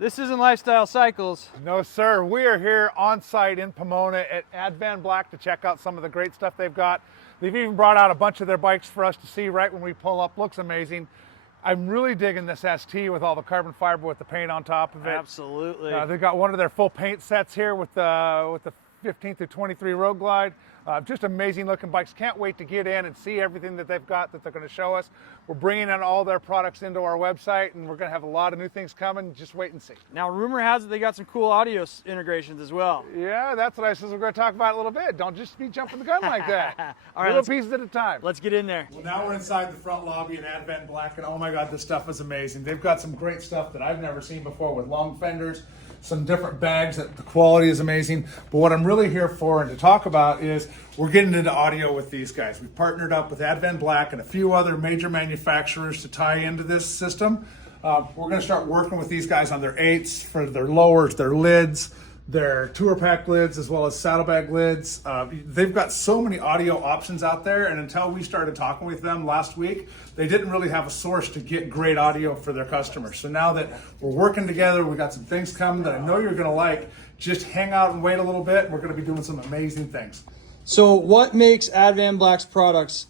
This isn't Lifestyle Cycles. No, sir. We are here on site in Pomona at Advanblack to check out some of the great stuff they've got. They've even brought out a bunch of their bikes for us to see right when we pull up. Looks amazing. I'm really digging this ST with all the carbon fiber with the paint on top of it. Absolutely. They've got one of their full paint sets here with the 15 through 23 Road Glide. Just amazing looking bikes. Can't wait to get in and see everything that they've got that they're going to show us. We're bringing in all their products into our website, and we're going to have a lot of new things coming. Just wait and see. Now, rumor has it they got some cool audio integrations as well. Yeah, that's what I said we're going to talk about a little bit. Don't just be jumping the gun like that. All right, little pieces at a time. Let's get in there. Well, now we're inside the front lobby at Advanblack, and oh my God, this stuff is amazing. They've got some great stuff that I've never seen before with long fenders, some different bags that the quality is amazing. But what I'm really here for and to talk about is we're getting into audio with these guys. We've partnered up with Advanblack and a few other major manufacturers to tie into this system. We're going to start working with these guys on their 8s, for their lowers, their lids, their tour pack lids, as well as saddlebag lids. They've got so many audio options out there, and until we started talking with them last week, they didn't really have a source to get great audio for their customers. So now that we're working together, we got some things coming that I know you're gonna like. Just hang out and wait a little bit. We're gonna be doing some amazing things. So what makes Advanblack's products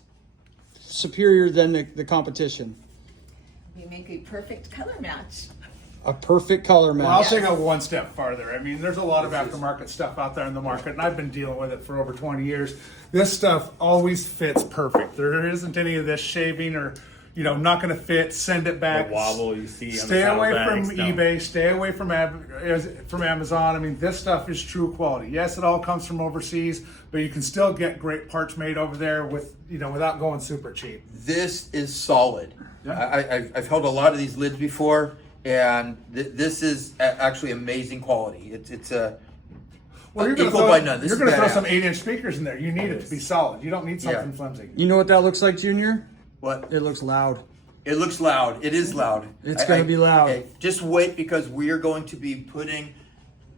superior than the competition? We make a perfect color match. A perfect color match. Well, I'll take it one step farther. I mean, there's a lot of aftermarket stuff out there in the market, and I've been dealing with it for over 20 years. This stuff always fits perfect. There isn't any of this shaving or, not going to fit, send it back. The wobble you see on Stay the away from saddlebags, no. eBay, stay away from Amazon. I mean, this stuff is true quality. Yes, it all comes from overseas, but you can still get great parts made over there with, without going super cheap. This is solid. Yeah. I've held a lot of these lids before, and this is actually amazing quality. It's a Well, you're going equal by none. This to is throw badass. some 8-inch speakers in there. You need it to be solid. You don't need something flimsy. You know what that looks like, Junior? What? It looks loud. It looks loud. It is loud. It's gonna be loud. Okay, just wait, because we are going to be putting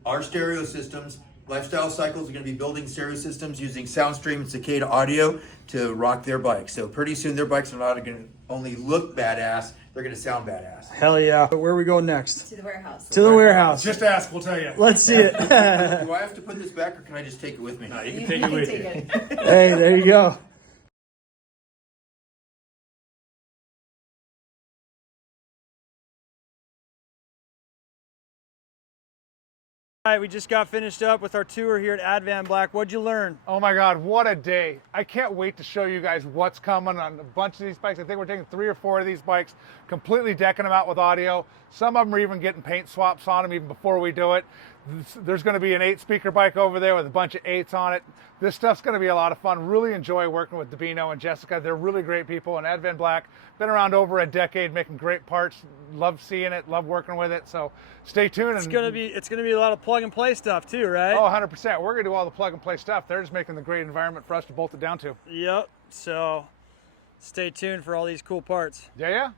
our stereo systems. Lifestyle Cycles are going to be building stereo systems using Soundstream and Cicada audio to rock their bikes. So pretty soon their bikes are not going to only look badass, they're going to sound badass. Hell yeah. But where are we going next? To the warehouse. To the warehouse. Just ask, we'll tell you. Let's see it. Do I have to put this back, or can I just take it with me? No, you You can take it can with take you. it. Hey, there you go. All right, we just got finished up with our tour here at Advanblack. What'd you learn? Oh my God, what a day. I can't wait to show you guys what's coming on a bunch of these bikes. I think we're taking 3 or 4 of these bikes, completely decking them out with audio. Some of them are even getting paint swaps on them even before we do it. There's going to be an 8-speaker bike over there with a bunch of 8s on it. This stuff's going to be a lot of fun. Really enjoy working with Davino and Jessica. They're really great people. And Advanblack, been around over a decade making great parts. Love seeing it, love working with it. So stay tuned. It's gonna be a lot of plug and play stuff too, right? Oh, 100%. We're going to do all the plug and play stuff. They're just making the great environment for us to bolt it down to. Yep. So stay tuned for all these cool parts. Yeah.